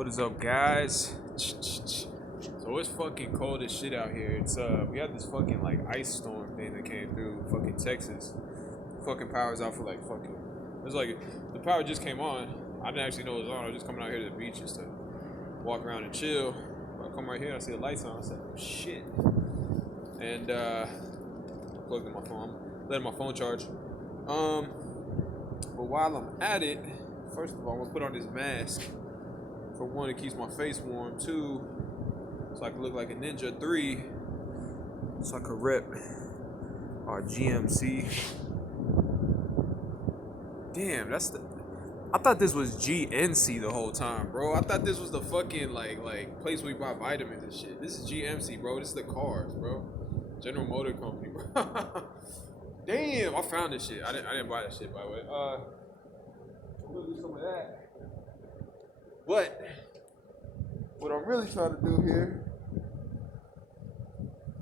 What is up, guys? So it's fucking cold as shit out here. It's we had this fucking like ice storm thing that came through fucking Texas. Fucking power's out for like fucking. It was like the power just came on. I didn't actually know it was on. I was just coming out here to the beach just to walk around and chill. I come right here and I see the lights on. I said, oh, shit. And I plugged in my phone. Letting my phone charge. But while I'm at it, first of all, I'm gonna put on this mask. For one, it keeps my face warm. Two, so I can look like a ninja. Three, so I can rep our GMC. Damn, that's the. I thought this was GNC the whole time, bro. I thought this was the fucking like place where we buy vitamins and shit. This is GMC, bro. This is the cars, bro. General Motor Company, bro. Damn, I found this shit. I didn't buy that shit, by the way. I'm gonna do some of that. But what I'm really trying to do here,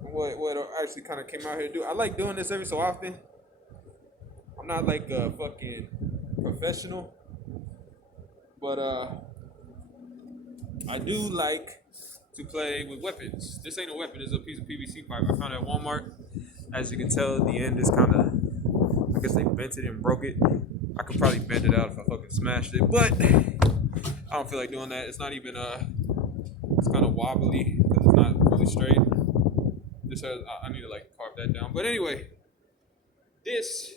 what I actually kind of came out here to do, I like doing this every so often. I'm not like a fucking professional, but I do like to play with weapons. This ain't a weapon, it's a piece of PVC pipe I found at Walmart. As you can tell, at the end is kind of, I guess they bent it and broke it. I could probably bend it out if I fucking smashed it, but I don't feel like doing that. It's not even it's kind of wobbly because it's not fully straight. This has, I need to like carve that down. But anyway, this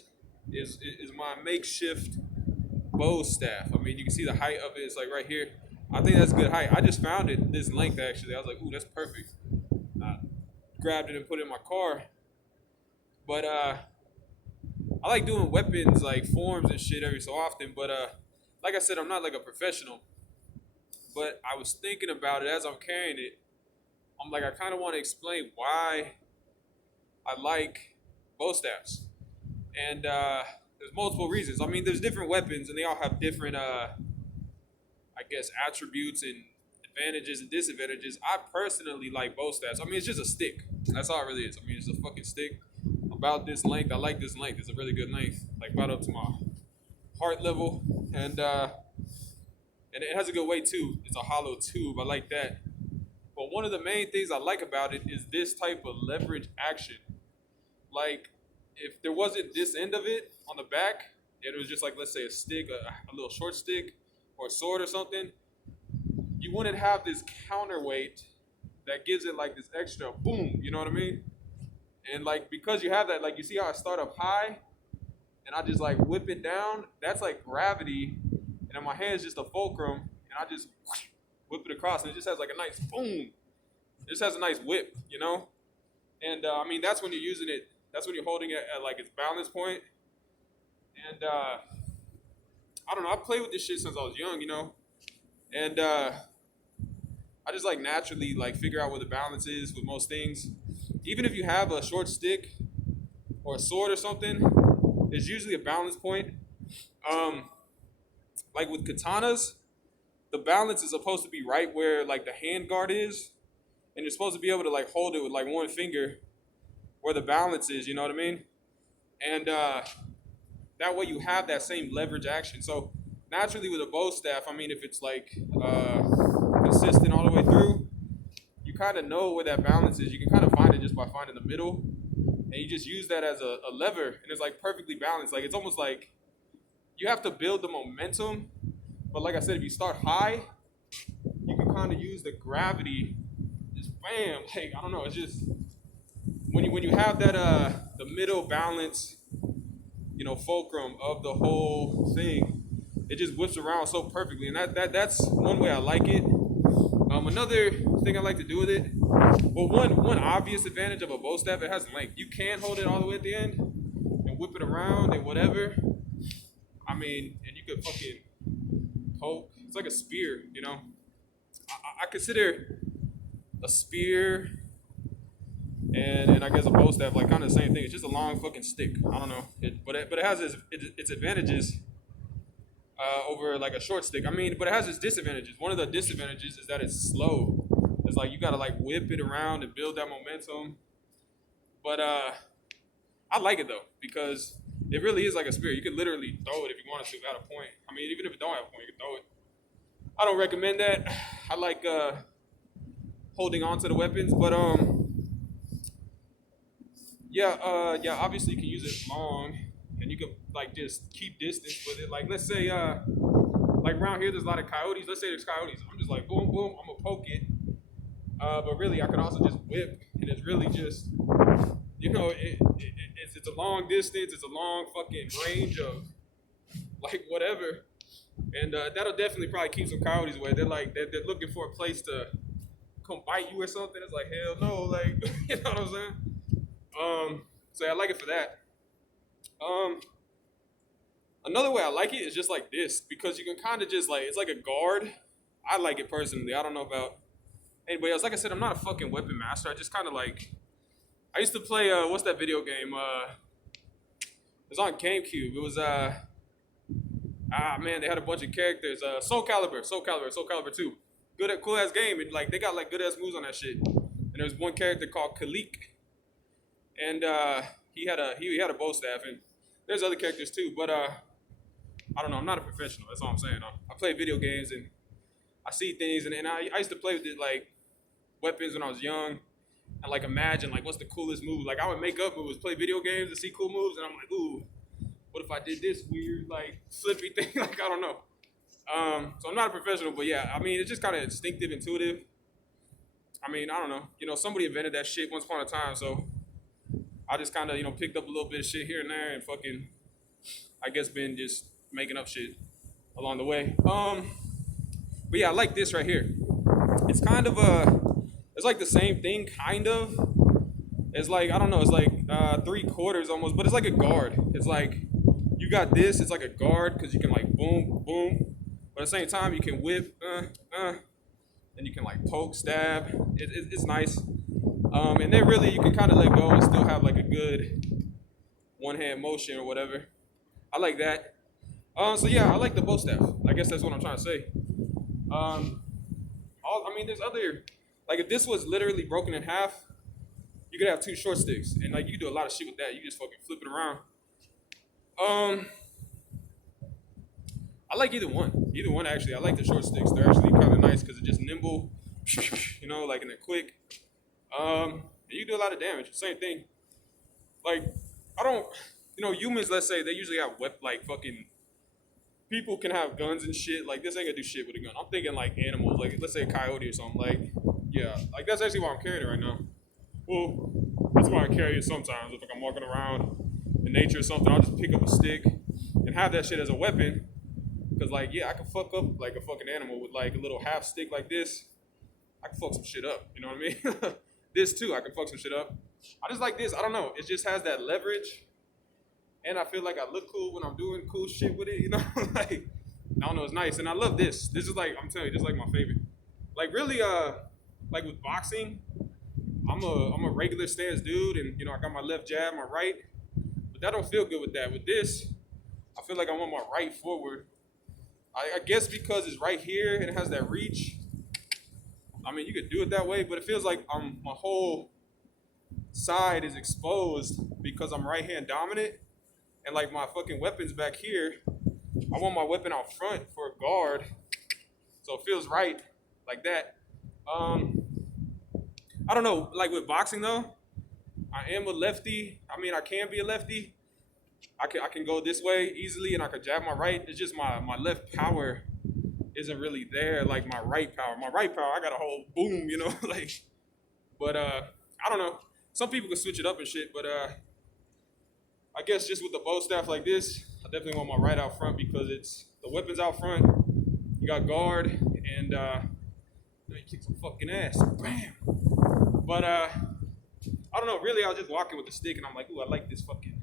is my makeshift bow staff. I mean, you can see the height of it. It's like right here. I think that's good height. I just found it this length actually. I was like, ooh, that's perfect. I grabbed it and put it in my car. But I like doing weapons like forms and shit every so often. But like I said, I'm not like a professional. But I was thinking about it as I'm carrying it. I'm like, I kind of want to explain why I like bow staffs. And there's multiple reasons. I mean, there's different weapons and they all have different, I guess, attributes and advantages and disadvantages. I personally like bow staffs. I mean, it's just a stick. That's all it really is. I mean, it's a fucking stick about this length. I like this length. It's a really good length. Like about up to my heart level. And it has a good weight too. It's a hollow tube. I like that. But one of the main things I like about it is this type of leverage action. Like, if there wasn't this end of it on the back, and it was just like, let's say a stick, a little short stick, or a sword or something, you wouldn't have this counterweight that gives it like this extra boom, you know what I mean? And like, because you have that, like you see how I start up high, and I just like whip it down, that's like gravity, and then my hand's just a fulcrum, and I just whip it across, and it just has like a nice boom. It just has a nice whip, you know? And I mean, that's when you're using it, that's when you're holding it at like its balance point. And I don't know, I've played with this shit since I was young, you know? And I just like naturally like figure out where the balance is with most things. Even if you have a short stick or a sword or something, there's usually a balance point. Like with katanas, the balance is supposed to be right where like the hand guard is, and you're supposed to be able to like hold it with like one finger where the balance is, you know what I mean? And that way you have that same leverage action. So naturally with a bow staff, I mean, if it's like consistent all the way through, you kind of know where that balance is. You can kind of find it just by finding the middle, and you just use that as a lever, and it's like perfectly balanced. Like it's almost like you have to build the momentum, but like I said, if you start high, you can kind of use the gravity, just bam. Like I don't know, it's just when you have that the middle balance, you know, fulcrum of the whole thing, it just whips around so perfectly, and that's one way I like it. Another thing I like to do with it, well, one obvious advantage of a bow staff, it has length. You can hold it all the way at the end and whip it around and whatever. I mean, and you could fucking poke. It's like a spear, you know. I consider a spear and I guess a bow staff like kind of the same thing. It's just a long fucking stick. I don't know, but it has its advantages over like a short stick. I mean, but it has its disadvantages. One of the disadvantages is that it's slow. It's like you gotta like whip it around and build that momentum. But I like it though because it really is like a spear. You could literally throw it if you wanted to at a point. I mean, even if it don't have a point, you can throw it. I don't recommend that. I like holding on to the weapons, but yeah, yeah. Obviously, you can use it long, and you can like just keep distance with it. Like let's say like around here, there's a lot of coyotes. Let's say there's coyotes. I'm just like boom, boom. I'm gonna poke it. But really, I could also just whip, and it's really just it's a long distance. It's a long fucking range of like whatever, and that'll definitely probably keep some coyotes away. They're looking for a place to come bite you or something. It's like hell no, like you know what I'm saying. So yeah, I like it for that. Um, Another way I like it is just like this because you can kind of just like it's like a guard. I like it personally. I don't know about anybody else. Like I said, I'm not a fucking weapon master. I just kind of like I used to play what's that video game? It was on GameCube. It was man, they had a bunch of characters. Soul Calibur 2. Good at cool ass game. And like they got like good ass moves on that shit. And there was one character called Kalik, and he had a bow staff, and there's other characters too. But I don't know. I'm not a professional. That's all I'm saying. I play video games and I see things, and I used to play with it, like weapons when I was young. And like imagine like what's the coolest move? Like I would make up moves, play video games, and see cool moves, and I'm like, ooh, what if I did this weird like flippy thing? Like I don't know. So I'm not a professional, but yeah, I mean it's just kind of instinctive, intuitive. I mean I don't know. Somebody invented that shit once upon a time, so I just kind of picked up a little bit of shit here and there, and fucking I guess been just making up shit along the way. But yeah, I like this right here. It's kind of it's like the same thing, kind of. It's like I don't know. It's like 3/4 almost, but it's like a guard. It's like you got this. It's like a guard because you can like boom, boom, but at the same time you can whip, and you can like poke, stab. It's nice. And then really you can kind of let go and still have like a good one hand motion or whatever. I like that. So yeah, I like the bow staff. I guess that's what I'm trying to say. Um, I mean, there's other like if this was literally broken in half, you could have two short sticks, and like you could do a lot of shit with that. You just fucking flip it around. Um, I like either one. Either one actually. I like the short sticks. They're actually kind of nice because they're just nimble. Like and they're quick. And you do a lot of damage. Same thing. Like I don't. Humans. Let's say they usually have like fucking people can have guns and shit. Like this ain't gonna do shit with a gun. I'm thinking like animals. Like let's say a coyote or something. Like yeah. Like that's actually why I'm carrying it right now. Well, that's why I carry it sometimes. If like, I'm walking around in nature or something, I'll just pick up a stick and have that shit as a weapon. Cause like yeah, I can fuck up like a fucking animal with like a little half stick like this. I can fuck some shit up. You know what I mean? This too, I can fuck some shit up. I just like this. I don't know. It just has that leverage, and I feel like I look cool when I'm doing cool shit with it. Like I don't know. It's nice, and I love this. This is like I'm telling you, this is like my favorite. Like really, like with boxing, I'm a regular stance dude, and I got my left jab, my right, but that don't feel good with that. With this, I feel like I want my right forward. I guess because it's right here and it has that reach. I mean, you could do it that way, but it feels like my whole side is exposed because I'm right hand dominant, and like my fucking weapon's back here. I want my weapon out front for a guard, so it feels right like that. I don't know, like with boxing though, I am a lefty. I mean, I can be a lefty. I can go this way easily, and I can jab my right. It's just my left power isn't really there like my right power. My right power, I got a whole boom, like. But I don't know. Some people can switch it up and shit, but I guess just with the bow staff like this, I definitely want my right out front because it's the weapons out front. You got guard, and you kick some fucking ass, bam. But I don't know. Really, I was just walking with the stick, and I'm like, ooh, I like this fucking.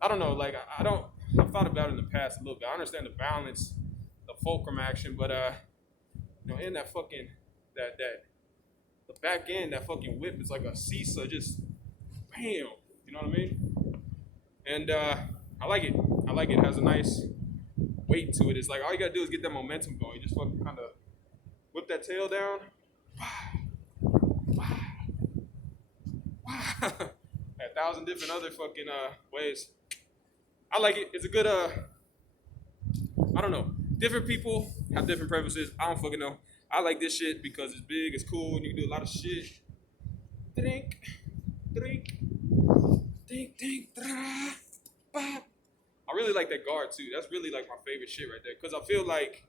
I don't know. Like I don't. I've thought about it in the past a little bit. I understand the balance, the fulcrum action, but in that fucking that the back end, that fucking whip is like a seesaw, just bam. You know what I mean? And I like it. I like it. It has a nice weight to it. It's like all you gotta do is get that momentum going. You just fucking kind of whip that tail down. A thousand different other fucking ways. I like it. It's a good I don't know. Different people have different preferences. I don't fucking know. I like this shit because it's big, it's cool, and you can do a lot of shit. Drink, drink, drink, drink, dra, ba. I really like that guard too. That's really like my favorite shit right there. Cause I feel like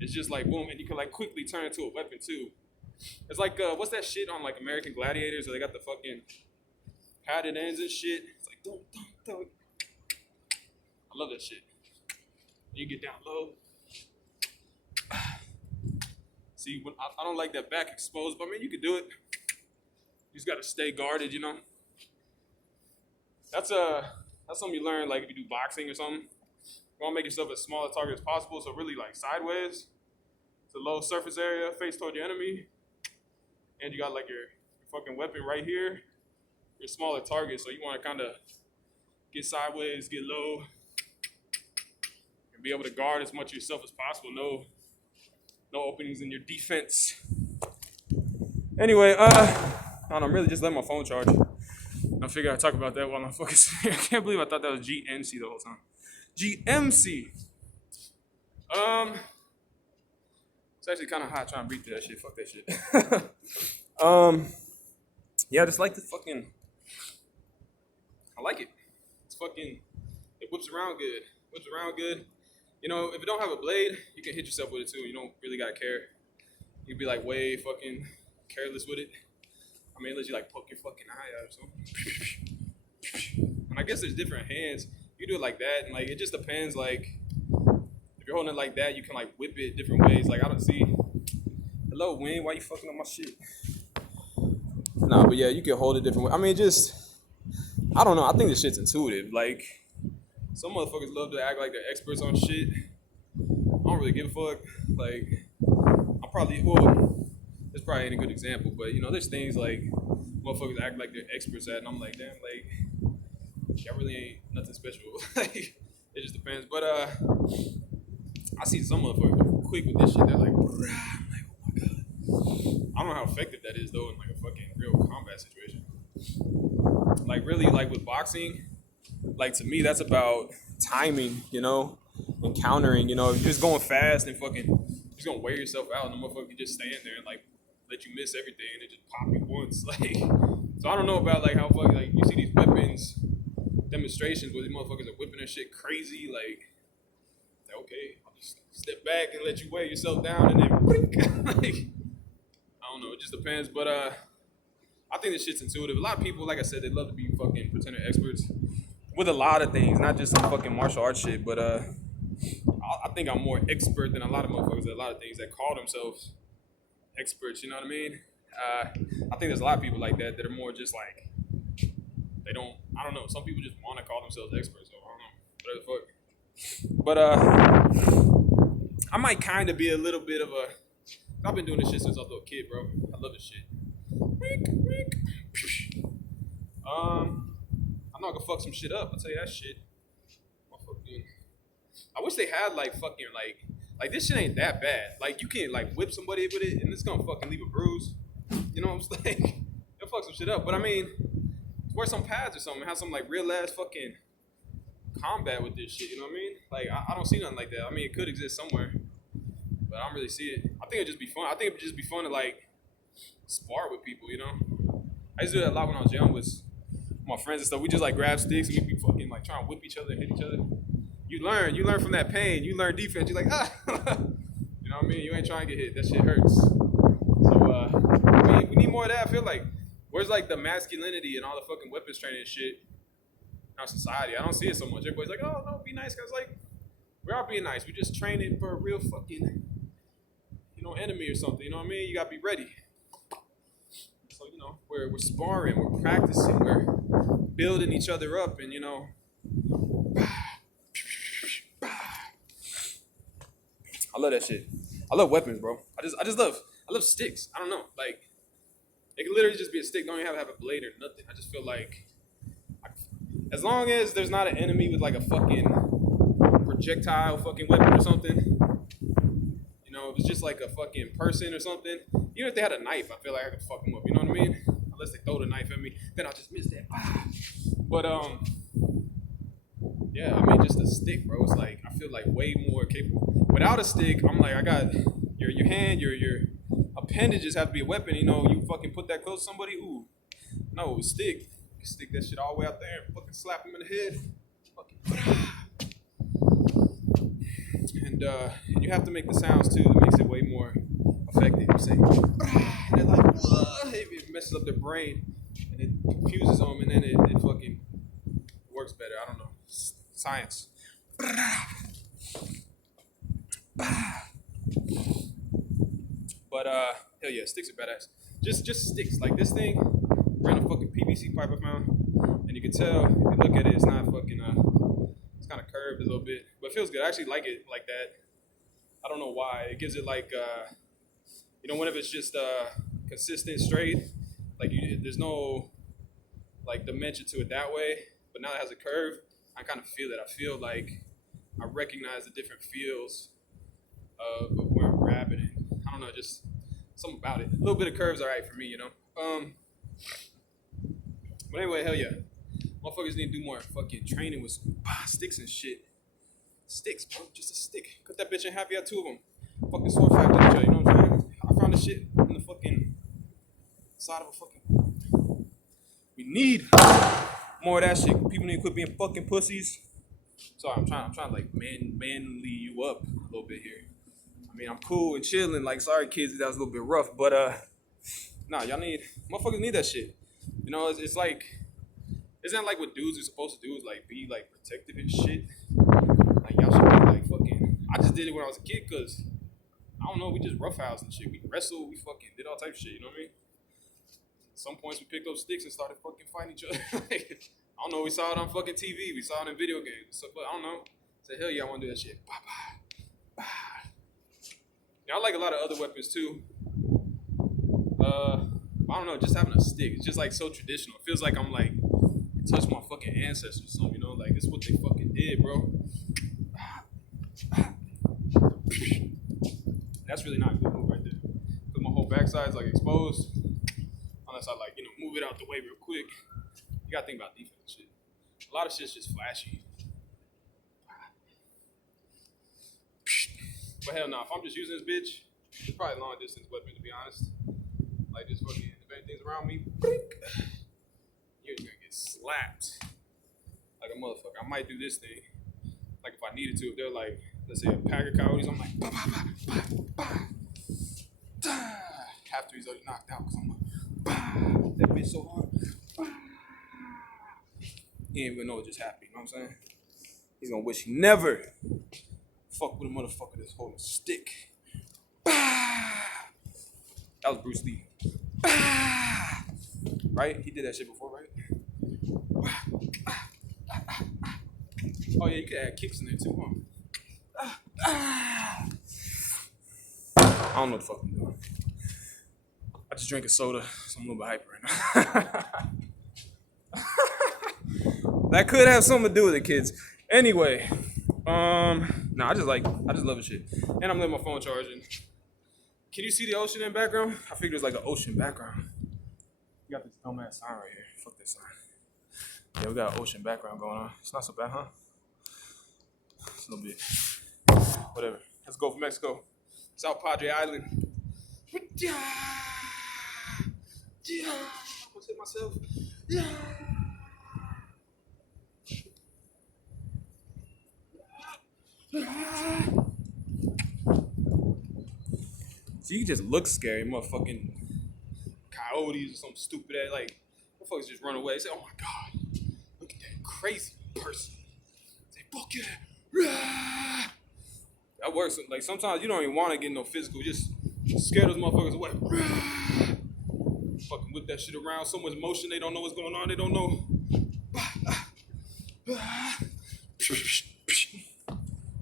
it's just like boom, and you can like quickly turn it into a weapon too. It's like what's that shit on like American Gladiators where they got the fucking padded ends and shit. It's like don't. I love that shit. You get down low. See, when I don't like that back exposed, but I mean you can do it. You just gotta stay guarded, you know. That's something you learn like if you do boxing or something. You want to make yourself as small a target as possible, so really like sideways. It's a low surface area, face toward your enemy, and you got like your fucking weapon right here. Your smaller target, so you want to kind of get sideways, get low, and be able to guard as much of yourself as possible. No openings in your defense. Anyway, I'm really just letting my phone charge. I figured I'd talk about that while I'm focusing. I can't believe I thought that was GMC the whole time. GMC. It's actually kind of hot trying to breathe through that shit. Fuck that shit. Yeah, I just like the fucking. I like it. It's fucking. It whips around good. Whips around good. You know, if it don't have a blade, you can hit yourself with it too. You don't really gotta care. You can be like way fucking careless with it. I mean, unless you like poke your fucking eye out or something. And I guess there's different hands. You do it like that, and like it just depends. Like if you're holding it like that, you can like whip it different ways. Like I don't see. Hello, Wayne. Why you fucking up my shit? Nah, but yeah, you can hold it different ways. I mean, just I don't know. I think this shit's intuitive. Like some motherfuckers love to act like they're experts on shit. I don't really give a fuck. Like I'm probably this probably ain't a good example, but you know, there's things like motherfuckers act like they're experts at, and I'm like, damn, like, that really ain't nothing special. Like, it just depends. But I see some motherfuckers quick with this shit. They're like, brah. I'm like, oh my god. I don't know how effective that is though in like a fucking real combat situation. Like really, like with boxing, like to me, that's about timing, you know, and countering. You know, if you're just going fast and fucking, you're just gonna wear yourself out, and the motherfucker can just stand there and like let you miss everything and it just pop you once. Like, so I don't know about like how fucking like you see these weapons demonstrations where these motherfuckers are whipping their shit crazy. Like, okay, I'll just step back and let you wear yourself down and then blink. Like, I don't know, it just depends. But I think this shit's intuitive. A lot of people, like I said, they love to be fucking pretender experts with a lot of things, not just some fucking martial arts shit. But I think I'm more expert than a lot of motherfuckers at a lot of things that call themselves experts, you know what I mean? I think there's a lot of people like that that are more just like, they don't, I don't know, some people just want to call themselves experts, so I don't know, whatever the fuck. But I might kind of be a little bit of a, I've been doing this shit since I was a little kid, bro. I love this shit. I know I can fuck some shit up, I'll tell you that shit. I wish they had like fucking like this shit ain't that bad. Like you can like whip somebody with it and it's gonna fucking leave a bruise. You know what I'm saying? It'll fuck some shit up. But I mean, wear some pads or something. Have some like real ass fucking combat with this shit. You know what I mean? Like I don't see nothing like that. I mean, it could exist somewhere, but I don't really see it. I think it'd just be fun. I think it'd just be fun to like spar with people. You know? I used to do that a lot when I was young with my friends and stuff. We just like grab sticks and we'd be fucking like trying to whip each other and hit each other. You learn from that pain. You learn defense. You're like, ah, you know what I mean? You ain't trying to get hit. That shit hurts. So we need more of that. I feel like, where's like the masculinity and all the fucking weapons training and shit in our society? I don't see it so much. Everybody's like, oh no, be nice, guys. Like, we're all being nice. We're just training for a real fucking, you know, enemy or something. You know what I mean? You gotta be ready. So you know, we're sparring, we're practicing, we're building each other up, and you know. I love that shit. I love weapons, bro. I love sticks. I don't know. Like, it can literally just be a stick. Don't even have to have a blade or nothing. I just feel like, as long as there's not an enemy with like a fucking projectile fucking weapon or something, you know, if it's just like a fucking person or something, even if they had a knife, I feel like I could fuck them up. You know what I mean? Unless they throw the knife at me, then I'll just miss that. But yeah, I mean, just a stick, bro. It's like I feel like way more capable. Without a stick, I'm like, I got your hand, your appendages have to be a weapon. You know, you fucking put that close to somebody. Ooh, no, stick. You stick that shit all the way out there and fucking slap him in the head. Fucking. And you have to make the sounds too. That makes it way more effective. You say, and they're like, whoa, it messes up their brain and it confuses them, and then it fucking works better. I don't know. Science. But hell yeah, sticks are badass. Just sticks. Like this thing, ran a fucking PVC pipe I found, and you can tell if you look at it, it's not fucking it's kind of curved a little bit, but it feels good. I actually like it like that. I don't know why. It gives it like whenever it's just consistent straight, like there's no like dimension to it that way. But now it has a curve, I kind of feel it. I feel like I recognize the different feels of where I'm grabbing it. I don't know, just something about it. A little bit of curves, all right for me, you know. But anyway, hell yeah, motherfuckers need to do more fucking training with some sticks and shit. Sticks, bro, just a stick. Cut that bitch in half. You got two of them. Fucking sword fight with each other. You know what I'm saying? I found this shit in the fucking side of a fucking. We need more of that shit. People need to quit being fucking pussies. Sorry, I'm trying to like manly you up a little bit here. I mean, I'm cool and chilling. Like, sorry, kids, that was a little bit rough, but nah, motherfuckers need that shit. You know, it's like, isn't that like what dudes are supposed to do? Is like be like protective and shit. Like y'all should be like fucking. I just did it when I was a kid, cause I don't know, we just roughhouse and shit. We wrestled, we fucking did all types of shit. You know what I mean? At some points we picked up sticks and started fucking fighting each other. Like, I don't know, we saw it on fucking TV, we saw it in video games. So, but I don't know. Say hell yeah, I want to do that shit. Bah, bah, bah. Yeah, I like a lot of other weapons too. I don't know, just having a stick. It's just like so traditional. It feels like I'm like touch my fucking ancestors or something, you know? Like this is what they fucking did, bro. That's really not a good move right there. Cause my whole backside is like exposed. Unless I like, move it out the way real quick. You gotta think about defense and shit. A lot of shit's just flashy. But hell no, if I'm just using this bitch, it's probably a long distance weapon to be honest. Like just fucking, if anything's around me, you're just gonna get slapped like a motherfucker. I might do this thing, like if I needed to. If they're like, let's say a pack of coyotes, I'm like, bah, bah, bah, bah, bah. After he's already knocked out, cause I'm like, bah, that bitch so hard. Bah. He ain't even know what just happened. You know what I'm saying? He's gonna wish he never fuck with a motherfucker that's holding a stick. Bah. That was Bruce Lee. Bah. Right? He did that shit before, right? Oh yeah, you could add kicks in there too, huh? I don't know what the fuck I'm doing. I just drank a soda, so I'm a little bit hyper right now. That could have something to do with it, kids. Anyway, I just love this shit. And I'm letting my phone charging. Can you see the ocean in the background? I figured it was like an ocean background. We got this dumbass sign right here. Fuck this sign. Yeah, we got an ocean background going on. It's not so bad, huh? It's a little bit. Whatever. Let's go for Mexico. South Padre Island. I'm gonna hit myself. So you can just look scary, motherfucking coyotes or something stupid ass, like motherfuckers just run away. Say, oh my god, look at that crazy person. Say, fuck yeah. That works. Like sometimes you don't even want to get no physical, just scare those motherfuckers away. Fucking whip that shit around, so much motion, they don't know what's going on, they don't know.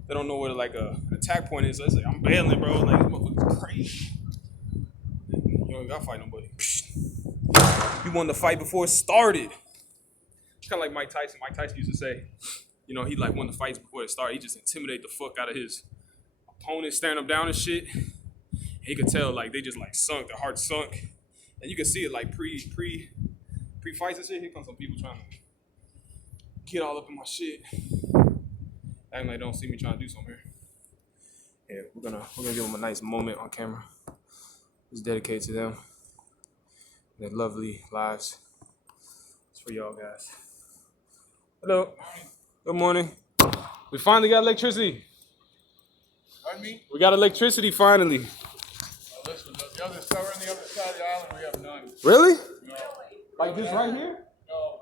They don't know where like an attack point is. So they say, I'm bailing, bro. Like this motherfucker's crazy. You don't gotta fight nobody. You won the fight before it started. It's kind of like Mike Tyson. Mike Tyson used to say, he like won the fights before it started. He just intimidated the fuck out of his opponent, staring them down and shit. He could tell like they just like sunk, their heart sunk, and you can see it like pre fights and shit. Here comes some people trying to get all up in my shit. Acting like they don't see me trying to do something here. Yeah, we're gonna give them a nice moment on camera. It's dedicated to them, their lovely lives. It's for y'all guys. Hello. Good morning. We finally got electricity. Pardon me? We got electricity finally. Oh, listen, the other side, on the other side of the island, we have none. Really? No. Like this right here? No.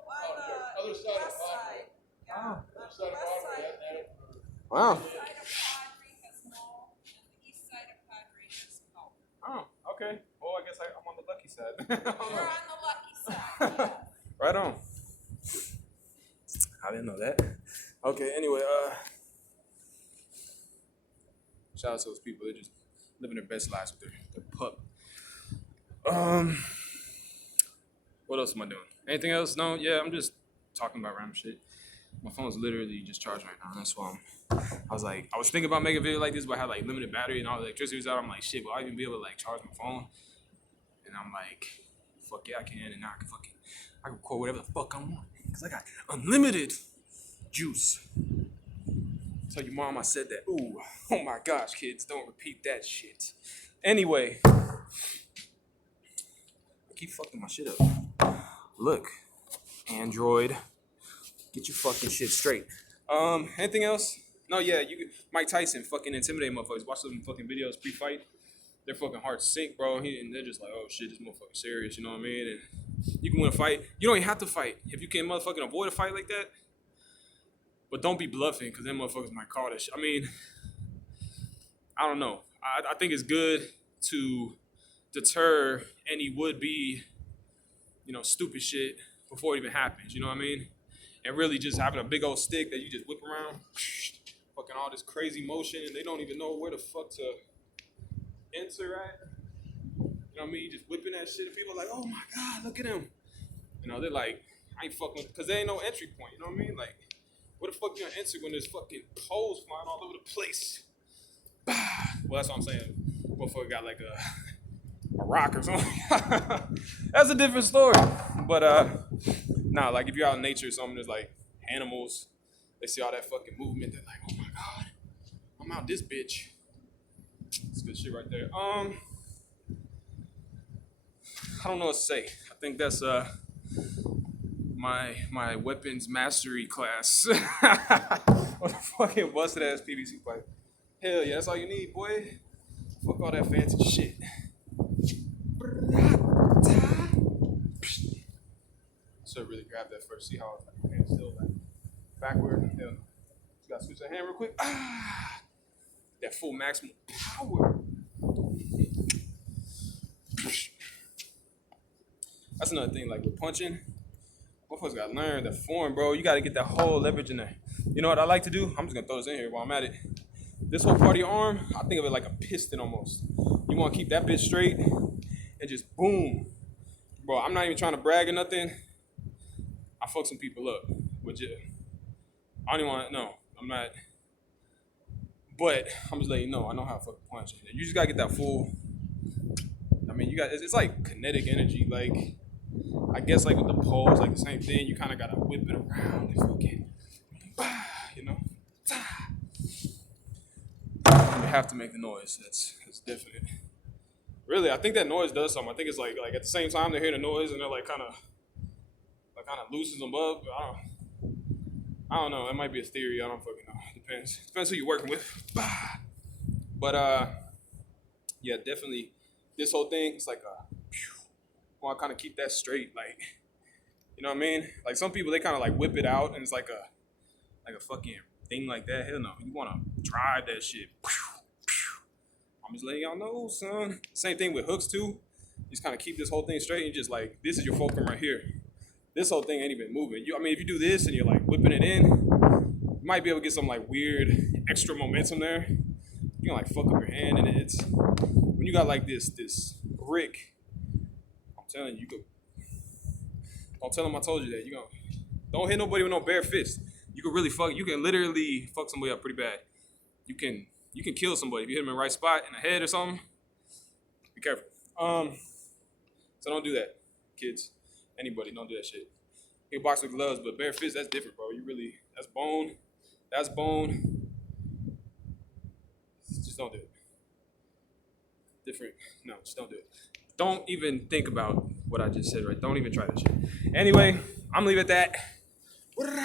The other side of Padre. Wow. The other side of Padre, we haven't had it for... Wow. The side of Padre has no, and the east side of Padre has no. Oh, okay. Well, I guess I'm on the lucky side. You're on the lucky side. Yeah. Right on. I didn't know that. Okay, anyway, shout out to those people. They're just living their best lives with their pup. What else am I doing? Anything else? No, yeah, I'm just talking about random shit. My phone's literally just charged right now. That's why I was thinking about making a video like this, but I had like limited battery and all the electricity was out. I'm like, shit, will I even be able to like charge my phone? And I'm like, fuck yeah, I can. And now I can record whatever the fuck I want. Because I got unlimited juice. Tell your mom I said that. Ooh, oh my gosh, kids, don't repeat that shit. Anyway, I keep fucking my shit up. Look, Android, get your fucking shit straight. Anything else? No, yeah, Mike Tyson fucking intimidate motherfuckers. Watch some fucking videos pre-fight. Their fucking hearts sink, bro. And they're just like, oh shit, this motherfucking serious, you know what I mean? And you can win a fight. You don't even have to fight. If you can motherfucking avoid a fight like that. But don't be bluffing, because then motherfuckers might call that shit. I mean, I don't know. I think it's good to deter any would-be, stupid shit before it even happens. You know what I mean? And really just having a big old stick that you just whip around, fucking all this crazy motion, and they don't even know where the fuck to enter at. You know what I mean? You just whipping that shit, and people are like, oh my God, look at him. They're like, I ain't fucking with it, because there ain't no entry point. You know what I mean? Like, where the fuck you gonna enter when there's fucking poles flying all over the place? Well, that's what I'm saying. Motherfucker got like a rock or something. That's a different story. But nah, like if you're out in nature or something, there's like animals. They see all that fucking movement. They're like, oh my God, I'm out this bitch. That's good shit right there. I don't know what to say. I think that's my weapons mastery class. What a fucking busted ass PVC pipe. Hell yeah, that's all you need, boy. Fuck all that fancy shit. So really grab that first. See how my hand's still like backward. Hell, just gotta switch that hand real quick. That full maximum power. That's another thing, like with punching. Motherfuckers gotta learn the form, bro. You gotta get that whole leverage in there. You know what I like to do? I'm just gonna throw this in here while I'm at it. This whole part of your arm, I think of it like a piston almost. You wanna keep that bitch straight and just boom. Bro, I'm not even trying to brag or nothing. I fuck some people up. With you. I don't even want to, no, I'm not. But I'm just letting you know, I know how to fucking punch. You just gotta get that full, it's like kinetic energy. Like, I guess like with the poles, like the same thing. You kind of gotta whip it around and fucking, you know. You have to make the noise. That's definite. Really, I think that noise does something. I think it's like at the same time they're hearing the noise and they're like kind of loosens them up. I don't know. That might be a theory. I don't fucking know. Depends who you're working with. But yeah, definitely. This whole thing, it's like I want to kind of keep that straight, like, you know what I mean? Like some people, they kind of like whip it out, and it's like a fucking thing like that. Hell no, you want to drive that shit. I'm just letting y'all know, son. Same thing with hooks too. You just kind of keep this whole thing straight, and just like this is your fulcrum right here. This whole thing ain't even moving. If you do this and you're like whipping it in, you might be able to get some like weird extra momentum there. You can like fuck up your hand, and it's when you got like this brick. I'm telling you, don't tell them I told you that. Don't hit nobody with no bare fist. You can literally fuck somebody up pretty bad. You can kill somebody if you hit them in the right spot in the head or something. Be careful. So don't do that, kids. Anybody, don't do that shit. You can box with gloves, but bare fist, that's different, bro. That's bone. It's just don't do it. Different. No, just don't do it. Don't even think about what I just said, right? Don't even try that shit. Anyway, I'm leaving it at that. And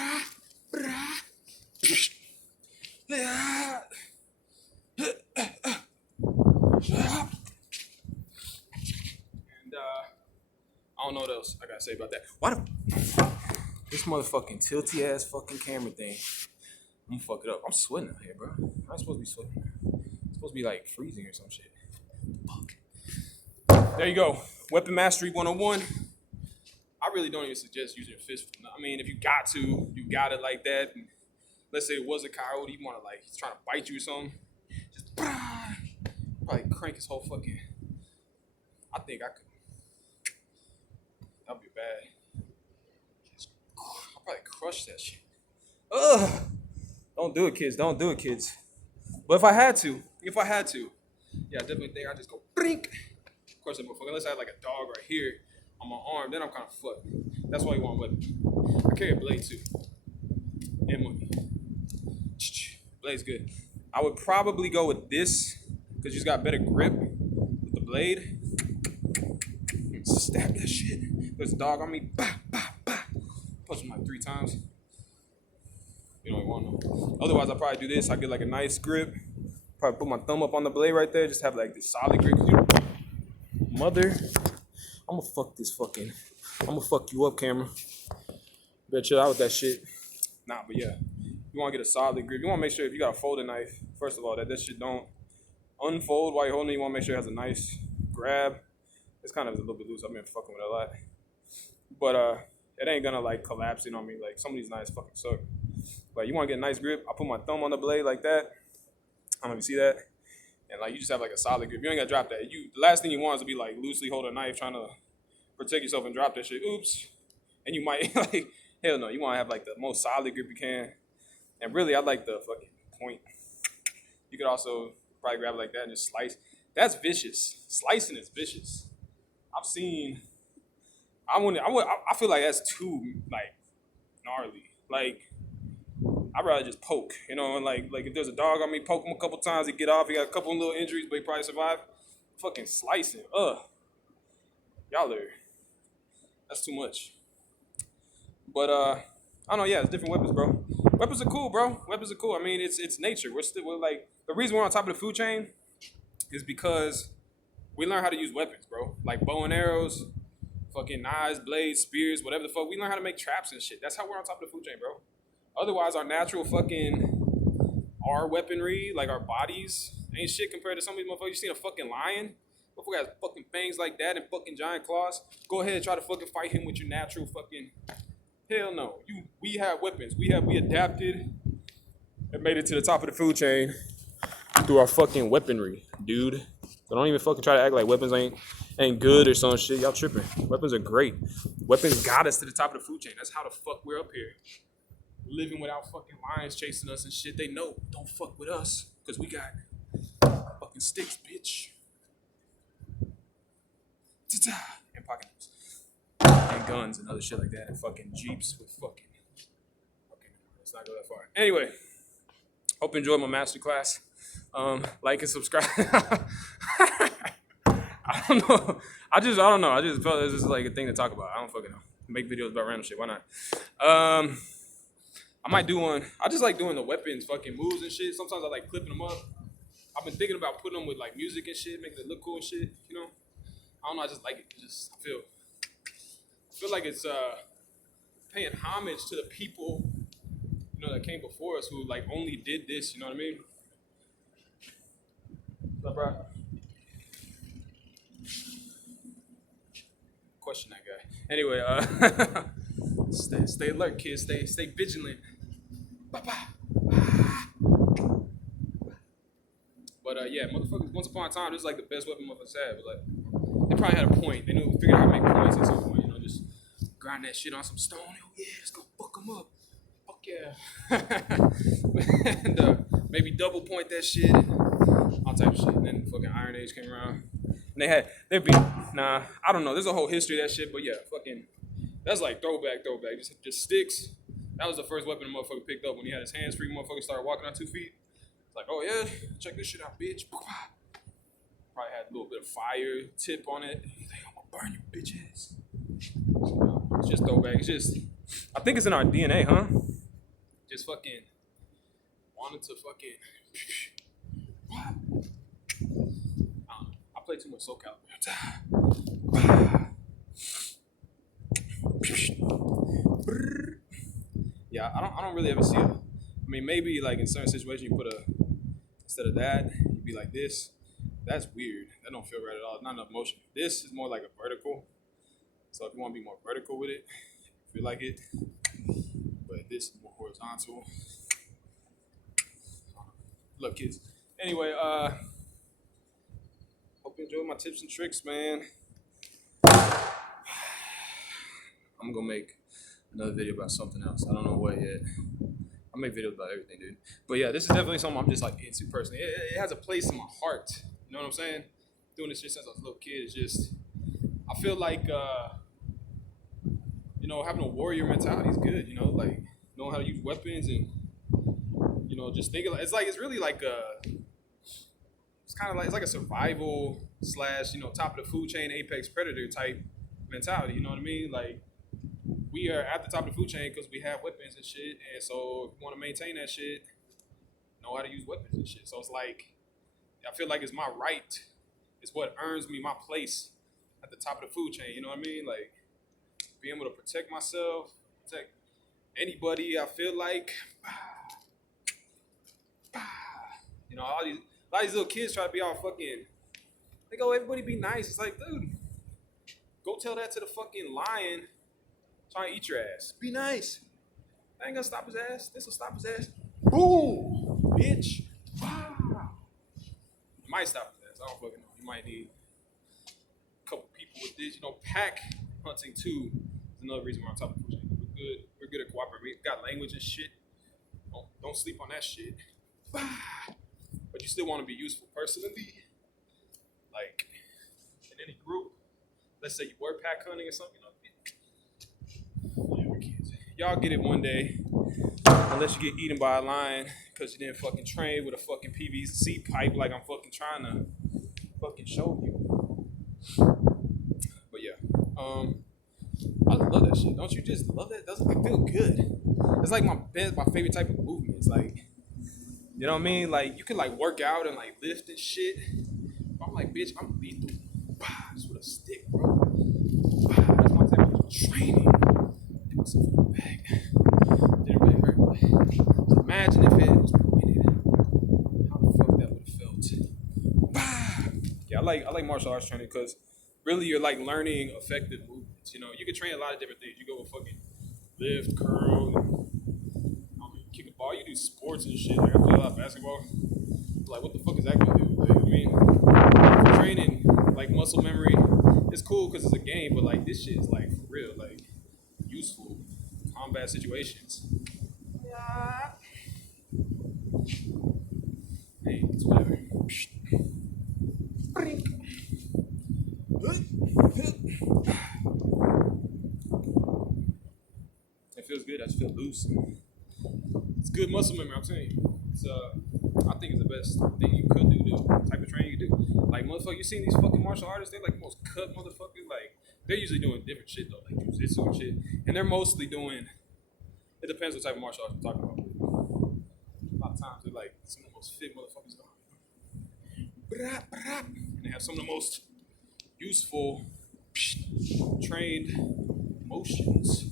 I don't know what else I gotta say about that. Why the this motherfucking tilty ass fucking camera thing? I'm gonna fuck it up. I'm sweating out here, bro. I'm not supposed to be sweating. It's supposed to be like freezing or some shit. Fuck. There you go. Weapon Mastery 101. I really don't even suggest using your fist. I mean, if you got to, you got it like that. And let's say it was a coyote, you want to like, he's trying to bite you or something. Just probably crank his whole fucking. I think I could. That'd be bad. I'll probably crush that shit. Ugh. Don't do it, kids. Don't do it, kids. But if I had to, yeah, I definitely think I'd just go brink. Of course, unless I had like a dog right here on my arm, then I'm kind of fucked. That's why you want a weapon. I carry a blade too. And money. Blade's good. I would probably go with this because you just got better grip with the blade. Stab that shit. There's a dog on me. Bah, bah, bah. Punch him like 3 times. You don't even want no. Otherwise, I'll probably do this. I get like a nice grip. Probably put my thumb up on the blade right there. Just have like this solid grip. Mother, I'm gonna fuck you up, camera. Better chill out with that shit. Nah, but yeah. You wanna get a solid grip. You wanna make sure if you got a folding knife, first of all, that shit don't unfold while you're holding it. You wanna make sure it has a nice grab. It's kind of a little bit loose. I've been fucking with it a lot. But it ain't gonna like collapse in on me. Like some of these knives fucking suck. But you wanna get a nice grip. I put my thumb on the blade like that. I don't know if you see that. And like you just have like a solid grip. You ain't gotta drop that. The last thing you want is to be like loosely hold a knife trying to protect yourself and drop that shit. Oops. And you might like hell no. You wanna have like the most solid grip you can. And really I like the fucking point. You could also probably grab it like that and just slice. That's vicious. Slicing is vicious. I feel like that's too like gnarly. Like I'd rather just poke, and like if there's a dog on me, poke him a couple times, he get off, he got a couple little injuries, but he probably survive. Fucking slicing, y'all are, that's too much. But I don't know, yeah, it's different weapons, bro. Weapons are cool, bro. Weapons are cool. I mean, it's nature. We're like the reason we're on top of the food chain is because we learn how to use weapons, bro. Like bow and arrows, fucking knives, blades, spears, whatever the fuck. We learn how to make traps and shit. That's how we're on top of the food chain, bro. Otherwise, our natural our weaponry, like our bodies, ain't shit compared to some of these motherfuckers. You seen a fucking lion? Motherfucker has fucking fangs like that and fucking giant claws. Go ahead and try to fucking fight him with your natural fucking. Hell no. We have weapons. We adapted and made it to the top of the food chain through our fucking weaponry, dude. So don't even fucking try to act like weapons ain't good or some shit. Y'all tripping. Weapons are great. Weapons got us to the top of the food chain. That's how the fuck we're up here. Living without fucking lions chasing us and shit. They know, don't fuck with us, because we got fucking sticks, bitch. And pocket knives. And guns and other shit like that. And fucking jeeps with fucking. Okay, let's not go that far. Anyway, hope you enjoyed my masterclass. Like and subscribe. I don't know. I don't know. I just felt this is like a thing to talk about. I don't fucking know. Make videos about random shit. Why not? I might do one. I just like doing the weapons, fucking moves and shit. Sometimes I like clipping them up. I've been thinking about putting them with like music and shit, making it look cool and shit. You know, I don't know. I just like it. I feel like it's paying homage to the people, that came before us who like only did this. You know what I mean? What's up, bro? Question that guy. Anyway, stay alert, kids. Stay vigilant. But yeah, motherfuckers. Once upon a time, this is like the best weapon motherfuckers had. But like, they probably had a point. They figured out how to make points at some point. Just grind that shit on some stone. Oh yeah, let's go fuck them up. Fuck yeah. And maybe double point that shit. All type of shit. And then fucking Iron Age came around. And they'd be, I don't know. There's a whole history of that shit. But yeah, fucking, that's like throwback. Just sticks. That was the first weapon the motherfucker picked up when he had his hands free. Motherfucker started walking on 2 feet. Like, oh yeah, check this shit out, bitch. Probably had a little bit of fire tip on it. He's like, I'm gonna burn you, bitch ass. It's just throwback. It's just, I think it's in our DNA, huh? Just fucking wanted to fucking. I don't know. I play too much SoCal. Yeah, I don't really ever see it. I mean, maybe like in certain situations you put a instead of that, you'd be like this. That's weird. That don't feel right at all. It's not enough motion. This is more like a vertical. So if you want to be more vertical with it, feel like it. But this is more horizontal. Look, kids. Anyway, hope you enjoyed my tips and tricks, man. I'm gonna make another video about something else. I don't know what yet. I make videos about everything, dude. But yeah, this is definitely something I'm just like into personally. It has a place in my heart. You know what I'm saying? Doing this shit since I was a little kid is just. I feel like you know, having a warrior mentality is good. You know, like knowing how to use weapons and you know, just thinking. It's really like it's kind of like it's like a survival / you know, top of the food chain, apex predator type mentality. You know what I mean? Like we are at the top of the food chain because we have weapons and shit, and so if you want to maintain that shit, know how to use weapons and shit. So it's like I feel like it's my right. It's what earns me my place at the top of the food chain. You know what I mean? Like being able to protect myself, protect anybody I feel like. You know, a lot of these little kids try to be all fucking. They go, everybody be nice. It's like, dude, go tell that to the fucking lion trying to eat your ass. Be nice. That ain't gonna stop his ass. This will stop his ass. Boom, bitch. Wow. It might stop his ass. I don't fucking know. You might need a couple people with this. You know, pack hunting too is another reason we're on top of the food chain. We're good. We're good at cooperating. We got language and shit. Don't sleep on that shit. But you still want to be useful personally. Like in any group. Let's say you were pack hunting or something. You know, kids. Y'all get it one day. Unless you get eaten by a lion because you didn't fucking train with a fucking PVC pipe like I'm fucking trying to fucking show you. But yeah, I love that shit. Don't you just love that? I feel good. It's like my favorite type of movement. It's like, you know what I mean? Like you can like work out and like lift and shit. I'm like, bitch, I'm lethal. Just with a stick, bro. That's my type of training. Hit myself in the back. Didn't really hurt. So imagine if it was pointed. How the fuck that would have felt? Yeah, I like martial arts training because really you're like learning effective movements. You know, you can train a lot of different things. You go with fucking lift, curl, kick a ball. You do sports and shit. Like I play a lot of basketball. Like what the fuck is that gonna do? Like, I mean, for training like muscle memory, it's cool because it's a game. But like this shit is like for real, like useful combat situations. Yeah. Hey, it's whatever. It feels good. I just feel loose. It's good muscle memory. I'm telling you. It's I think it's the best thing you could do. The type of training you do. Like motherfucker, you seen these fucking martial artists? They're like the most cut motherfuckers. Like they're usually doing different shit though, like jujitsu and shit. And they're mostly doing. It depends what type of martial arts we're talking about. A lot of times they're like some of the most fit motherfuckers going. And they have some of the most useful trained motions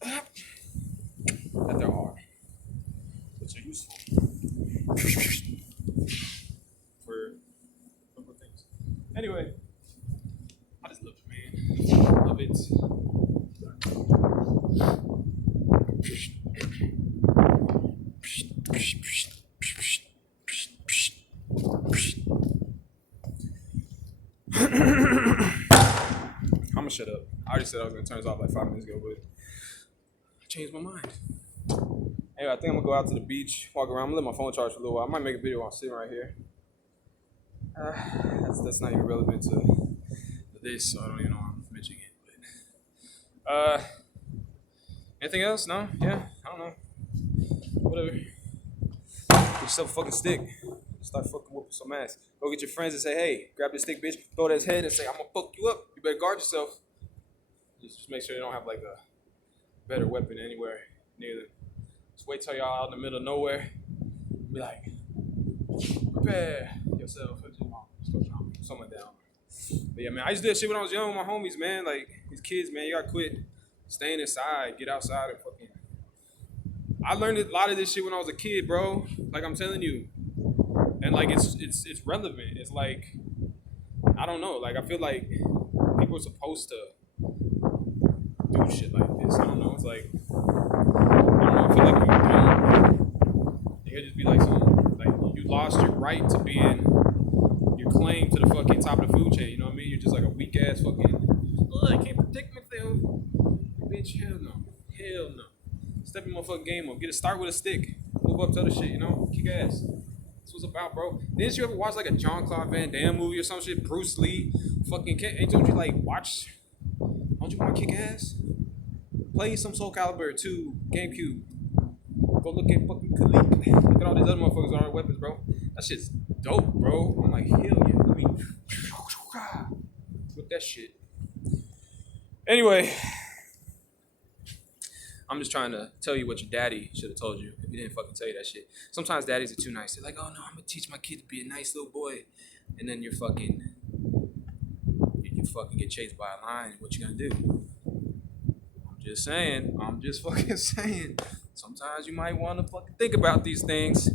that there are, which are useful for things. Anyway, I just love it, man. Love it. I'm gonna shut up. I already said I was gonna turn this off like 5 minutes ago, but I changed my mind. Anyway, I think I'm gonna go out to the beach, walk around. I'm gonna let my phone charge for a little while. I might make a video while I'm sitting right here. That's not even relevant to this, so I don't even know why I'm mentioning it. But anything else? No? Yeah? I don't know. Whatever. yourself a fucking stick. Start fucking whooping some ass. Go get your friends and say, hey, grab this stick, bitch. Throw it at his head and say, I'm gonna fuck you up. You better guard yourself. Just make sure they don't have like a better weapon anywhere near them. Just wait till y'all out in the middle of nowhere. Be like, prepare yourself. Someone down. But yeah, man, I used to do that shit when I was young with my homies, man. Like, these kids, man, you gotta quit staying inside. Get outside and fucking. I learned a lot of this shit when I was a kid, bro. Like, I'm telling you. And, like, it's relevant. It's like, I don't know. Like, I feel like people are supposed to do shit like this. I don't know. It's like, I don't know. I feel like you don't. It could just be like some, like, you lost your right to being, your claim to the fucking top of the food chain. You know what I mean? You're just like a weak ass fucking, oh, I can't protect myself. Bitch, hell no. Hell no. Step your motherfucking game up. Get a start with a stick. Move up to other shit, you know? Kick ass. That's what's about, bro. Didn't you ever watch like a Jean-Claude Van Damme movie or some shit? Bruce Lee. Fucking can't. Ain't told you like watch. Don't you want to kick ass? Play some Soul Calibur 2 GameCube. Go look at fucking Kalik. Look at all these other motherfuckers with all their weapons, bro. That shit's dope, bro. I'm like, hell yeah. Let me with that shit. Anyway, I'm just trying to tell you what your daddy should have told you if he didn't fucking tell you that shit. Sometimes daddies are too nice. They're like, oh no, I'm gonna teach my kid to be a nice little boy, and then you fucking get chased by a lion. What you gonna do? I'm just saying. I'm just fucking saying. Sometimes you might want to fucking think about these things.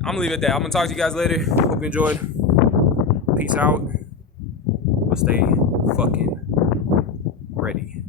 I'm gonna leave it at that. I'm gonna talk to you guys later. Hope you enjoyed. Peace out. But stay fucking ready.